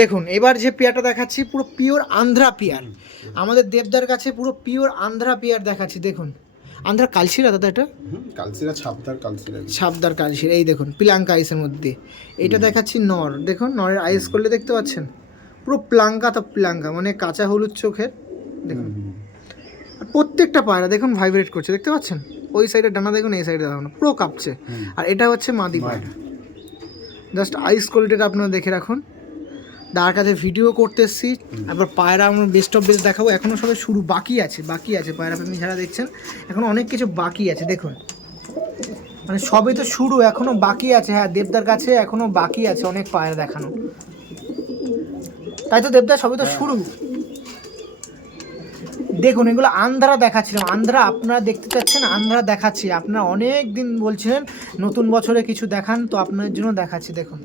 দেখুন এবার যে পেয়ারটা দেখাচ্ছি পুরো পিওর আন্ধ্রা পেয়ার, আমাদের দেবদার কাছে পুরো পিওর আন্ধ্রা পেয়ার দেখাচ্ছি। দেখুন আন্ধ্রা কালশিরা দাদা, এটা কালসিরা ছাপদার কালসিরা, সাবদার কালশিরা। এই দেখুন প্লাঙ্কা আইসের মধ্যে এটা দেখাচ্ছি নর। দেখুন নরের আইস করলে দেখতে পাচ্ছেন পুরো প্লাঙ্কা, তো প্লাঙ্কা মানে কাঁচা হলুদ চোখের। দেখুন আর প্রত্যেকটা পায়রা দেখুন ভাইব্রেট করছে, দেখতে পাচ্ছেন? ওই সাইডে ডানা দেখুন, এই সাইডে ডানা পুরো কাঁপছে। আর এটা হচ্ছে মাদি পায়রা, জাস্ট আইস কোয়ালিটিটা আপনারা দেখে রাখুন। তার কাছে ভিডিও করতে এসেছি, একবার পায়রা আমরা বেস্ট অফ বেস্ট দেখাবো। এখনও সবাই শুরু, বাকি আছে পায়রা প্রেমী যারা দেখছেন, এখন অনেক কিছু বাকি আছে। দেখুন মানে সবই তো শুরু, এখনও বাকি আছে। হ্যাঁ দেবদার কাছে এখনও বাকি আছে অনেক পায়রা দেখানো, তাই তো দেবদার সবই তো শুরু। দেখুন এগুলো আন্ধ্রা দেখাচ্ছিলাম, আন্ধ্রা আপনারা দেখতে চাচ্ছেন, আন্ধ্রা দেখাচ্ছি। আপনারা অনেক দিন বলছিলেন নতুন বছরে কিছু দেখান, তো আপনাদের জন্য দেখাচ্ছি। দেখুন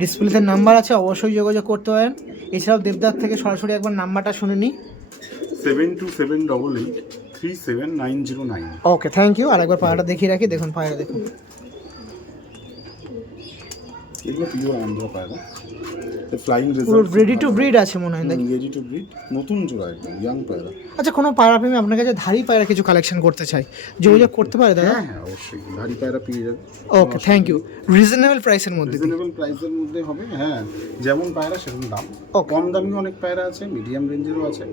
ডিসপ্লেতে নাম্বার আছে, অবশ্যই যোগাযোগ করতে পারেন। এছাড়াও দেবদার থেকে সরাসরি একবার নাম্বারটা শুনে নিই, 7278837909। ওকে থ্যাংক ইউ। আর একবার পায়রাটা দেখিয়ে রাখি, দেখুন পায়রা দেখুন, এগুলো পিওর আন্ধ্রা পায়রা, ফ্লাইং পুরো রেজাল্ট রেডি টু ব্রিড আছে মনে হয় নাকি? রেডি টু ব্রিড, নতুন জোড়া একদম ইয়াং পায়রা। আচ্ছা কোনো পায়রা প্রেমী আপনার কাছে ধাড়ি পায়রা কিছু কালেকশন করতে চাই, যোগাযোগ করতে পারে দাদা? হ্যাঁ হ্যাঁ অবশ্যই, ধাড়ি পায়রা পেয়ে যাবে। ওকে থ্যাংক ইউ। রিজনেবল প্রাইসের মধ্যে দিন। রিজনেবল প্রাইসের মধ্যে হবে, হ্যাঁ যেমন পায়রা সেরকম দাম। Okay. কম দামি অনেক পায়রা আছে, মিডিয়াম রেঞ্জেরও আছে,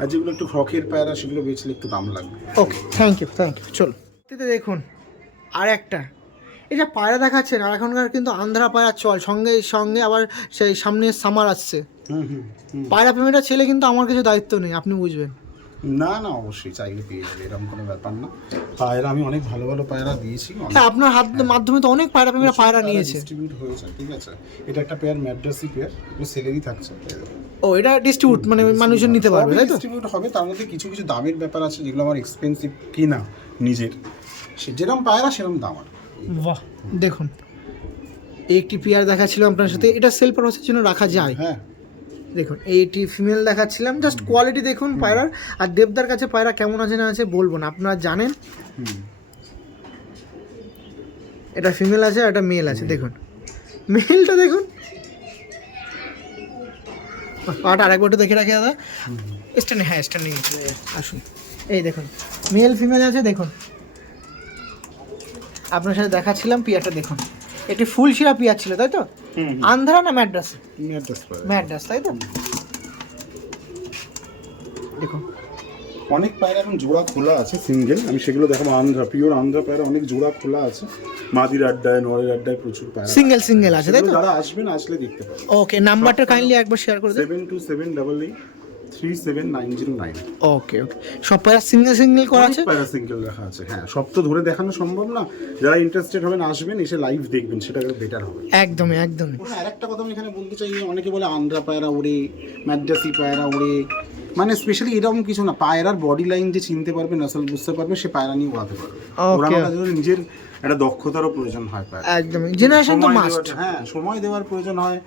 আর যেগুলো একটু ফ্রকের পায়রা সেগুলো বেচলে একটু দাম লাগবে। Okay thank you thank you. চলো দেখুন আর একটা, এই যে পায়রা দেখাচ্ছেন, আর এখনকার কিন্তু আন্ধ্রা পায়রা চল, সঙ্গে সঙ্গে আবার সেই সামনে সামার আসছে। হুম হুম হুম। পায়রা প্রেমীটা ছেলে কিন্তু আমার কিছু দায়িত্ব নেই, আপনি বুঝবেন। না না অবশ্যই চাইলে পেয়ে যাবে, এরকম কোনো ব্যাপার না। পায়রা আমি অনেক ভালো ভালো পায়রা দিয়েছি, হ্যাঁ আপনার হাত মাধ্যমে তো অনেক পায়রা প্রেমীরা পায়রা নিয়েছে। ডিস্ট্রিবিউট হয়েছে, ঠিক আছে। এটা একটা পেয়ার ম্যাড্রাসি পেয়ার, এটা সেলেরই থাকছে। ও এটা ডিস্ট্রিবিউট মানে মানুষজন নিতে পারবে তাই তো? ডিস্ট্রিবিউট হবে, তার মধ্যে কিছু কিছু দামের ব্যাপার আছে যেগুলো আমার এক্সপেন্সিভ কিনা নিজের, সে যেরকম পায়রা সেরকম দাম। আর বাহ দেখুন একটি পেয়ার দেখাচ্ছিলাম আপনার সাথে, এটা সেল পারপাসের জন্য রাখা যায়। হ্যাঁ দেখুন এইটি ফিমেল দেখাচ্ছিলাম, জাস্ট কোয়ালিটি দেখুন পায়রার। আর দেবদার কাছে পায়রা কেমন আছে না আছে বলবো না, আপনারা জানেন। এটা ফিমেল আছে আর এটা মেল আছে। দেখুন মেলটা দেখুন, পাটা আরেকবার একটু দেখে রাখি দাদা। স্ট্যান্ডিং, হ্যাঁ স্ট্যান্ডিং আসুন। এই দেখুন মেল ফিমেল আছে। দেখুন আপনার সাথে দেখাচ্ছিলাম পিয়ারটা, দেখুন এটি ফুল শিরা পিয়ার ছিল তাই তো? আন্ধ্রা না ম্যাড্রাস? ম্যাড্রাস তাই তো? দেখুন অনেক পায়রা এখন জোড়া খোলা আছে সিঙ্গেল, আমি সেগুলো দেখাবো। আন্ধ্রা পিওর আন্ধ্রা পায়রা অনেক জোড়া খোলা আছে, মাদির আড্ডায় নরের আড্ডায় প্রচুর পায়রা সিঙ্গেল সিঙ্গেল আছে তাই তো? যারা আসবেন আসলে দেখতে পাবেন। ওকে নাম্বারটা কাইন্ডলি একবার শেয়ার করে দেন। 7278837909। ওকে ওকে সব পায়রা সিঙ্গেল সিঙ্গেল করা আছে? পায়রা সিঙ্গেল রাখা আছে, হ্যাঁ সব তো ধরে দেখানো সম্ভব না। যারা ইন্টারেস্টেড হবেন আসবেন, এসে লাইভ দেখবেন, সেটা বেটার হবে। একদমই একদমই। আরেকটা কথা আমি এখানে বলতে চাই, অনেকে বলে আন্ধ্রা পায়রা ওড়ে, ম্যাড্রাসি পায়রা ওড়ে, মানে স্পেশালি এরকম কিছু না। পায়রার বডি লাইন যে চিনতে পারবে, নাসল বুঝতে পারবে, সে পায়রা নিয়ে উড়াতে পারবে। ওড়ানোর জন্য নিজের একটা দক্ষতারও প্রয়োজন হয় পায়রা, একদমই জেনারেশন তো মাস্ট। হ্যাঁ সময় দেওয়ার প্রয়োজন হয়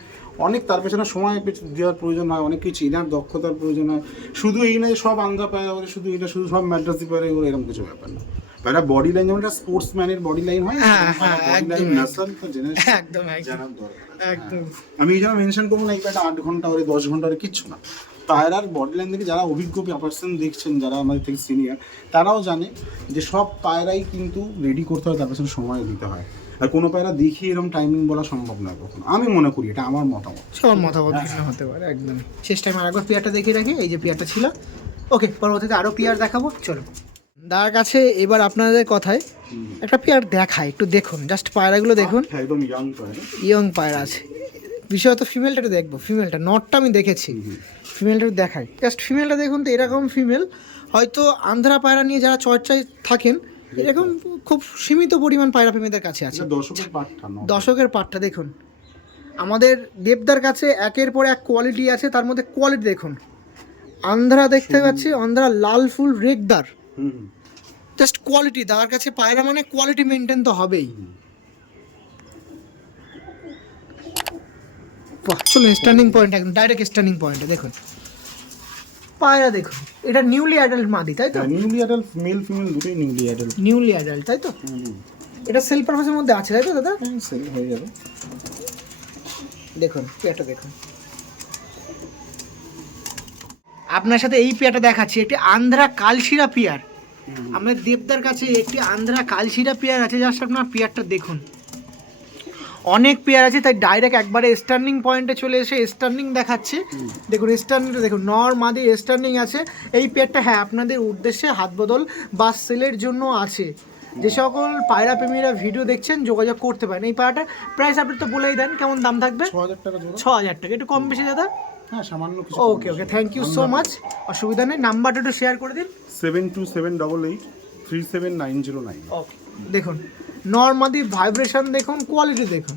অনেক, তার পেছনে সময় দেওয়ার প্রয়োজন হয় অনেক, কিছু চেনার দক্ষতার প্রয়োজন হয়। শুধু এই না যে সব আন্ধ্রা পায়রা ওরে, শুধু এটা শুধু সব ম্যাড্রাসি পায়রা ওরে, এরকম কিছু ব্যাপার না। পায়রা বডি লাইন যেমন একটা স্পোর্টসম্যানের বডি লাইন হয়, একদম একদম। আমি এই জন্য মেনশন করবো না একটা 8 ঘন্টা ওরে 10 ঘন্টা ওরে, কিচ্ছু না। পায়রার বডি লাইন থেকে যারা অভিজ্ঞ পার্সন দেখছেন, যারা আমাদের থেকে সিনিয়র, তারাও জানে যে সব পায়রাই কিন্তু রেডি করতে হয়, তার পেছনে সময় দিতে হয়। আর কোনো পায়রা দেখিয়ে এরকম টাইমিং বলা সম্ভব নয় কখনো, আমি মনে করি, এটা আমার মতামত। সবার মতামত ভিন্ন হতে পারে, একদম। শেষ টাইম আরেকবার পেয়ারটা দেখিয়ে রাখি, এই যে পেয়ারটা ছিল। ওকে পরবর্তীতে আরও পেয়ার দেখাবো, চলো। দাদার কাছে এবার আপনাদের কথায় একটা পেয়ার দেখায়, একটু দেখুন জাস্ট পায়রাগুলো দেখুন, একদম ইয়াং পায়রা, ইয়ং পায়রা আছে। বিশেষত ফিমেলটা দেখবো, ফিমেলটা, নটটা আমি দেখেছি, ফিমেলটা দেখাই। জাস্ট ফিমেলটা দেখুন তো, এরকম ফিমেল হয়তো আন্ধ্রা পায়রা নিয়ে যারা চর্চায় থাকেন, এরকম খুব সীমিত পরিমাণ পায়রা প্রেমীদের কাছে আছে। দশকের পাটটা দেখুন, আমাদের দেবদার কাছে একের পর এক কোয়ালিটি আছে, তার মধ্যে কোয়ালিটি দেখুন। আন্ধ্রা দেখতে পাচ্ছি, আন্ধ্রা লাল ফুল রেগদার, জাস্ট কোয়ালিটি। তার কাছে পায়রা মানে কোয়ালিটি মেনটেন তো হবেই। চলুন স্ট্যান্ডিং পয়েন্ট, একদম ডাইরেক্ট স্ট্যান্ডিং পয়েন্টে দেখুন পায়রা দেখুন, এটা নিউলি অ্যাডাল্ট মাদি তাই তো? নিউলি অ্যাডাল্ট মেল ফিমেল দুটোই নিউলি অ্যাডাল্ট। নিউলি অ্যাডাল্ট তাই তো? এটা সেল পারপাসের মধ্যে আছে তাই তো দাদা? সেল হয়ে যাবে। দেখুন পেয়ারটা দেখুন, আপনার সাথে এই পেয়ারটা দেখাচ্ছি, একটি আন্ধ্রা কালশিরা পেয়ার। আমাদের দেবদার কাছে একটি আন্ধ্রা কালশিরা পেয়ার আছে, জাস্ট আপনার পেয়ারটা দেখুন। অনেক পেয়ার আছে তাই ডাইরেক্ট একবারে স্টার্নিং পয়েন্টে চলে এসে স্টার্নিং দেখাচ্ছে। দেখুন স্টার্নিংটা দেখুন, নর মাদি স্টার্নিং আছে। এই পেয়ারটা হ্যাঁ আপনাদের উদ্দেশ্যে হাত বদল বা সেলের জন্য আছে। যে সকল পায়রা প্রেমীরা ভিডিও দেখছেন যোগাযোগ করতে পারেন। এই পায়রাটার প্রাইস আপনি তো বলেই দেন, কেমন দাম থাকবে? 6000 টাকা জোড়া। 6000 টাকা, একটু কম বেশি দাদা? হ্যাঁ সামান্য কিছু। ওকে ওকে, থ্যাংক ইউ সো মাচ, অসুবিধা নেই। নাম্বারটা একটু শেয়ার করে দিন। 7278837909। ওকে দেখুন, নর্মাদি ভাইব্রেশন দেখুন, কোয়ালিটি দেখুন,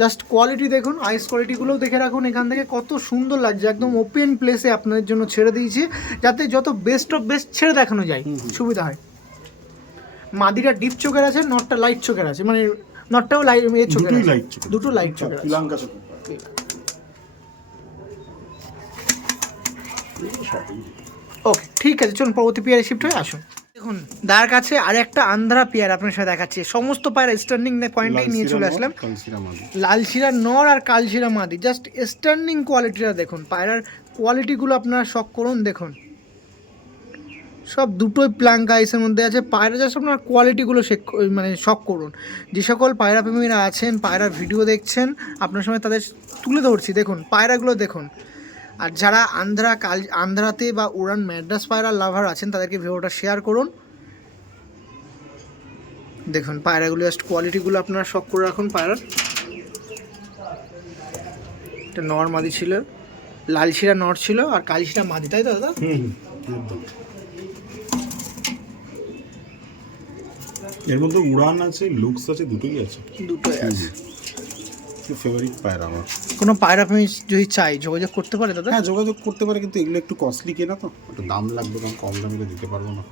জাস্ট কোয়ালিটি দেখুন, আইস কোয়ালিটিগুলোও দেখে রাখুন। এখান থেকে কত সুন্দর লাগছে, একদম ওপেন প্লেসে আপনাদের জন্য ছেড়ে দিয়েছি, যাতে যত বেস্ট অফ বেস্ট ছেড়ে দেখানো যায়, সুবিধা হয়। মাদিরা ডিপ চোখের আছে, নটটা লাইট চোখের আছে, মানে নটটাও লাইট চোখের আছে, দুটো লাইট চোখের আছে। শ্রীলঙ্কা ওকে ঠিক আছে, চলুন পরবর্তী পেয়ারে শিফট হয়ে আসুন। দেখুন দার কাছে আর একটা আন্ধ্রা পেয়ার আপনার সাথে দেখাচ্ছি। সমস্ত পায়রা স্টার্নিং পয়েন্টেই নিয়ে চলে আসলাম। লালশিরা নর আর কালশিরা মাদি, জাস্ট স্টার্নিং কোয়ালিটিটা দেখুন, পায়রার কোয়ালিটিগুলো আপনারা শক করুন। দেখুন সব দুটোই প্লাঙ্ক আইসের মধ্যে আছে। পায়রা জাস্ট আপনার কোয়ালিটিগুলো মানে শক করুন। যে সকল পায়রা প্রেমীরা আছেন, পায়রার ভিডিও দেখছেন, আপনার সময় তাদের তুলে ধরছি। দেখুন পায়রাগুলো দেখুন। আর যারা আন্ধ্রাতে বা উড়ান ম্যাড্রাস পায়রা লাভার আছেন, তাদেরকে ভিডিওটা শেয়ার করুন। দেখুন পায়রাগুলো জাস্ট কোয়ালিটিগুলো আপনারা শক করে রাখুন। পায়রার এটা নর মাদি ছিল, লালশিরা নর ছিল আর কালশিরা মাদি, তাই তো দাদা? এর মধ্যে উড়ান আছে, লুকস আছে, দুটোই আছে। দুটোই আছে। ফেভারিট পায়রা আমার। কোনো পায়রা প্রেমী যদি চাই যোগাযোগ করতে পারে দাদা? হ্যাঁ যোগাযোগ করতে পারে, কিন্তু এগুলো একটু কস্টলি কেনা তো, একটু দাম লাগবে, কারণ কম দামে দিতে পারবো না।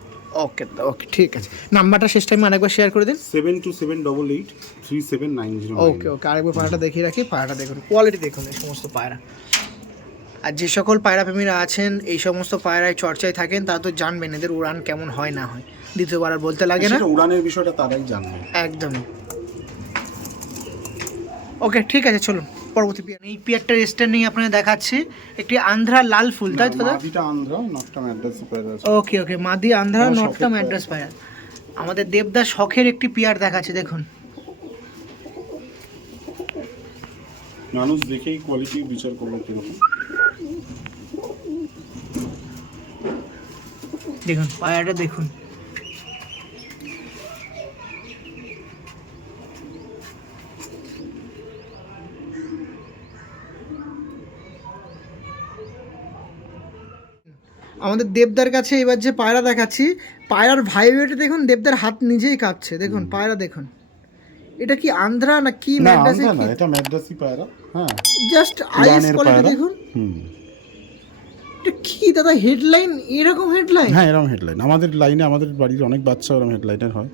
ওকে ওকে ঠিক আছে, নাম্বারটা শেষ টাইমে আরেকবার শেয়ার করে দিন। 7278837909। ওকে ওকে, আরেকবার পায়রাটা দেখিয়ে রাখি। পায়রাটা দেখুন, কোয়ালিটি দেখুন এই সমস্ত পায়রা। আর যে সকল পায়রা প্রেমীরা আছেন, এই সমস্ত পায়রায় চর্চায় থাকেন, তারা তো জানবেন এদের উড়ান কেমন হয় না হয়, দ্বিতীয়বার আর বলতে লাগে না। উড়ানের বিষয়টা তারাই জানবে একদমই। ওকে ঠিক আছে, চলুন পরবর্তী পিয়ার। এই পিয়ারটার স্ট্যান্ডিং আপনাদের দেখাচ্ছি, একটি আন্ধ্রা লাল ফুল, তাই তো দাদা? মাদিটা আন্ধ্রা, নটটা ম্যাড্রাস পায়রা আছে। ওকে ওকে, মাদি আন্ধ্রা, নটটা ম্যাড্রাস পায়রা। আমাদের দেবদার শখের একটি পিয়ার দেখাচ্ছে, দেখুন। মানুষ দেখেই কোয়ালিটি বিচার করবে কিরকম। দেখুন পায়রাটা দেখুন, আমাদের দেবদার কাছে এবার যে পায়রা দেখাচ্ছি, পায়রার ভাইব্রেটে দেখুন, দেবদার হাত নিজেই কাঁপছে। দেখুন পায়রা দেখুন, এটা কি আন্ধ্রা না কি ম্যাড্রাসি? না এটা ম্যাড্রাসি পায়রা। হ্যাঁ জাস্ট আইস কোয়ালিটি দেখুন। এটা কি দাদা হেডলাইন, এরকম হেডলাইন? হ্যাঁ এরকম হেডলাইন আমাদের লাইনে, আমাদের বাড়ির অনেক বাচ্চা এরকম হেডলাইনের হয়।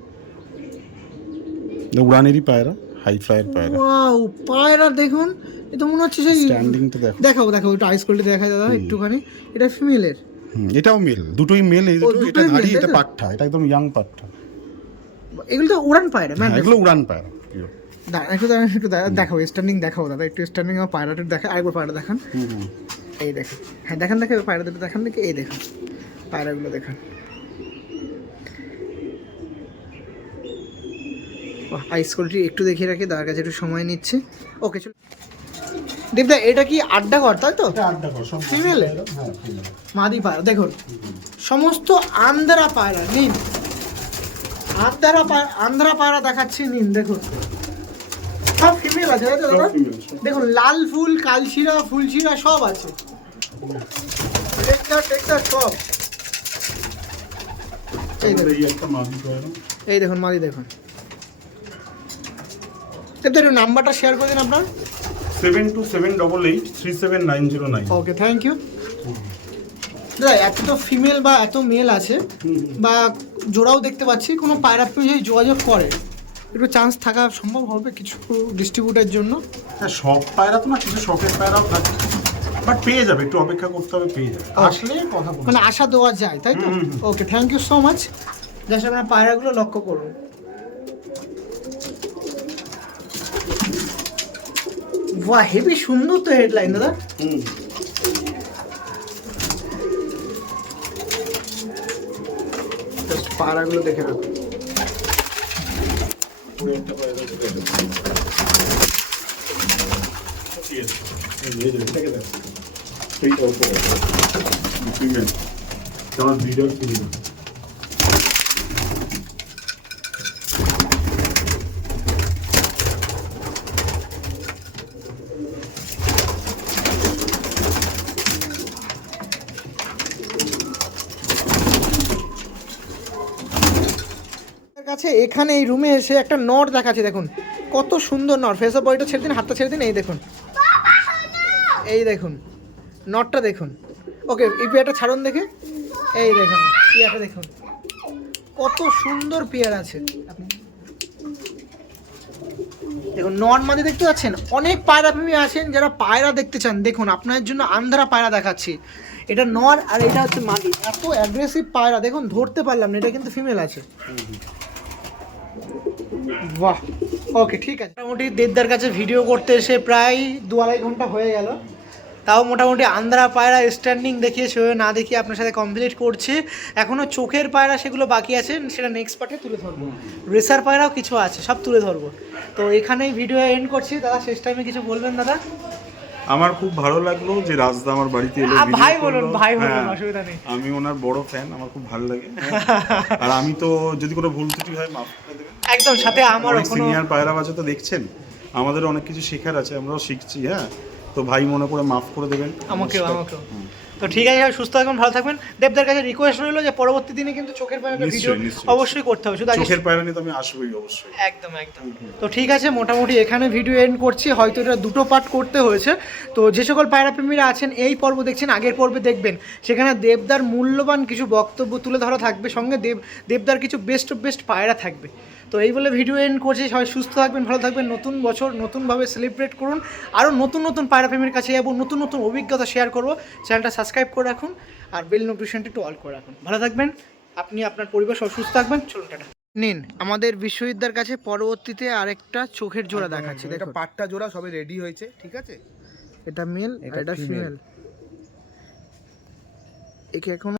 উড়ানেরই পায়রা, হাই ফ্লাইয়ের পায়রা। ওয়াও পায়রা দেখুন, এটা মনে হচ্ছে সেই স্ট্যান্ডিংটা দেখো। দেখাও দেখাও, এটা আইস কোয়ালিটি দেখা দাদা একটুখানি। এটা ফিমেলের, এটাও মেল, দুটোই মেল। এই দুটো, এটা ধাড়ি, এটা পাঠা, এটা একদম ইয়াং পাঠা। এগুলো তো উড়ান পায়রা, হ্যাঁ এগুলো উড়ান পায়রা। একটু দেখাও স্ট্যান্ডিং দেখাও দাদা, একটু স্ট্যান্ডিং আমার পায়রাটা দেখা, আরেকবার পায়রা দেখান। এই দেখেন, হ্যাঁ দেখান দেখে পায়রা দুটো দেখান দেখে, এই দেখুন পায়রাগুলো দেখান। আইস কোয়ালিটি একটু দেখিয়ে রাখি, তার কাছে একটু সময় নিচ্ছে। ওকে চল দীপদা, এটা কি আড্ডা ঘর তাই তো? ফিমেল মাদি পায়রা দেখুন, সমস্ত আন্ধ্রা পায়রা নিন, আন্ধ্রা পায়রা দেখাচ্ছি, নিন দেখুন সব ফিমেল আছে তাই তো দাদা? দেখুন লাল ফুল, কালশিরা, ফুলশিরা সব আছে, সব। এই দেখুন মাদি দেখুন। একটু নাম্বারটা শেয়ার করে দিন আপনার। 7278837909। ওকে থ্যাংক ইউ দাদা। এত তো ফিমেল বা এত মেল আছে, বা জোড়াও দেখতে পাচ্ছি, কোনো পায়রা যদি যোগাযোগ করে একটু চান্স থাকা সম্ভব হবে কিছু ডিস্ট্রিবিউটার জন্য? হ্যাঁ সব পায়রা তো না, কিছু শখের পায়রাও থাকে। বাট পেয়ে যাবে, একটু অপেক্ষা করতে হবে, পেয়ে যাবে, আসলে কথা বলবো। মানে আশা দেওয়া যায় তাই তো? Okay, thank you so much. Just আপনার পায়রাগুলো লক্ষ্য করুন। বাহ, হেভি সুন্দর তো হেডলাইন দাদা। জাস্ট পায়রাগুলো দেখে রাখুন। কাছে এখানে এই রুমে এসে একটা নর দেখাচ্ছে, দেখুন কত সুন্দর নর। ফেস অফ বডিটা ছেড়ে দিন, হাতটা ছেড়ে দিন, এই দেখুন, এই দেখুন নটটা দেখুন। ওকে, এই পেয়ারটা ছাড়ুন দেখে, এই দেখুন পেয়ারটা দেখুন, কত সুন্দর পেয়ার আছে। দেখুন নর মাঝে দেখতে পাচ্ছেন, অনেক পায়রা প্রেমী আছেন যারা পায়রা দেখতে চান। দেখুন আপনার জন্য আন্ধ্রা পায়রা দেখাচ্ছি, এটা নর আর এটা হচ্ছে মাদি। এত অ্যাগ্রেসিভ পায়রা, দেখুন ধরতে পারলাম না, এটা কিন্তু ফিমেল আছে। বাহ, ওকে ঠিক আছে। মোটামুটি দেবদার কাছে ভিডিও করতে এসে প্রায় 2-2.5 ঘন্টা হয়ে গেল। তাও মোটামুটি আন্ধ্রা পায়রা স্ট্যান্ডিং দেখিয়ে সেভাবে না দেখিয়ে আপনার সাথে কমপ্লিট করছি। এখনও চোখের পায়রা সেগুলো বাকি আছে, সেটা নেক্সট পার্টে তুলে ধরবো। রেসার পায়রাও কিছু আছে, সব তুলে ধরবো। তো এখানেই ভিডিও এন্ড করছি। দাদা শেষ টাইমে কিছু বলবেন দাদা? আমার খুব ভালো লাগলো যে রাজদা আমার বাড়িতে এলো, ভাই বলুন, ভাই বলুন, অসুবিধা নেই। আমি ওনার বড় ফ্যান, আমার খুব ভালো লাগে। আর আমি তো যদি কোনো ভুল ত্রুটি হয় মাফ করে দেবেন। একদম, সাথে আমারও কোনো সিনিয়র পায়রা বাজা তো দেখছেন, আমাদের অনেক কিছু শেখার আছে, আমরাও শিখছি। হ্যাঁ, তো ভাই মনে করে মাফ করে দেবেন আমাকেও। তো ঠিক আছে, সুস্থ থাকবেন, ভালো থাকবেন। দেবদার কাছে রিকোয়েস্ট রইলো যে পরবর্তী দিনে কিন্তু চোখের পায়রা ভিডিও অবশ্যই করতে হবে। শুধু আগে চোখের পায়রা নিয়ে তো আমি আসবোই অবশ্যই। একদম। তো ঠিক আছে, মোটামুটি এখানে ভিডিও এন্ড করছি। হয়তো এটা 2টো পার্ট করতে হয়েছে। তো যে সকল পায়রা প্রেমীরা আছেন এই পর্ব দেখছেন, আগের পর্বে দেখবেন, সেখানে দেবদার মূল্যবান কিছু বক্তব্য তুলে ধরা থাকবে, সঙ্গে দেবদার কিছু বেস্ট অফ বেস্ট পায়রা থাকবে। তো এই বলে ভিডিও এন্ড করছি। সবাই সুস্থ থাকবেন, ভালো থাকবেন। নতুন বছর নতুনভাবে সেলিব্রেট করুন। আরও নতুন পায়রা প্রেমীর কাছে যাবো, নতুন অভিজ্ঞতা শেয়ার করবো। চ্যানেলটা সাবস্ক্রাইব করে রাখুন আর বেল নোটিফিকেশনটা একটু অল করে রাখুন। ভালো থাকবেন আপনি, আপনার পরিবার সব সুস্থ থাকবেন। চলুন টাটা। নিন, আমাদের বিশ্ববিদ্যার কাছে পরবর্তীতে আরেকটা চোখের জোড়া দেখাচ্ছি। এটা পাট্টা জোড়া সবে রেডি হয়েছে, ঠিক আছে? এটা মেল আর এটা ফিমেল। একে এখন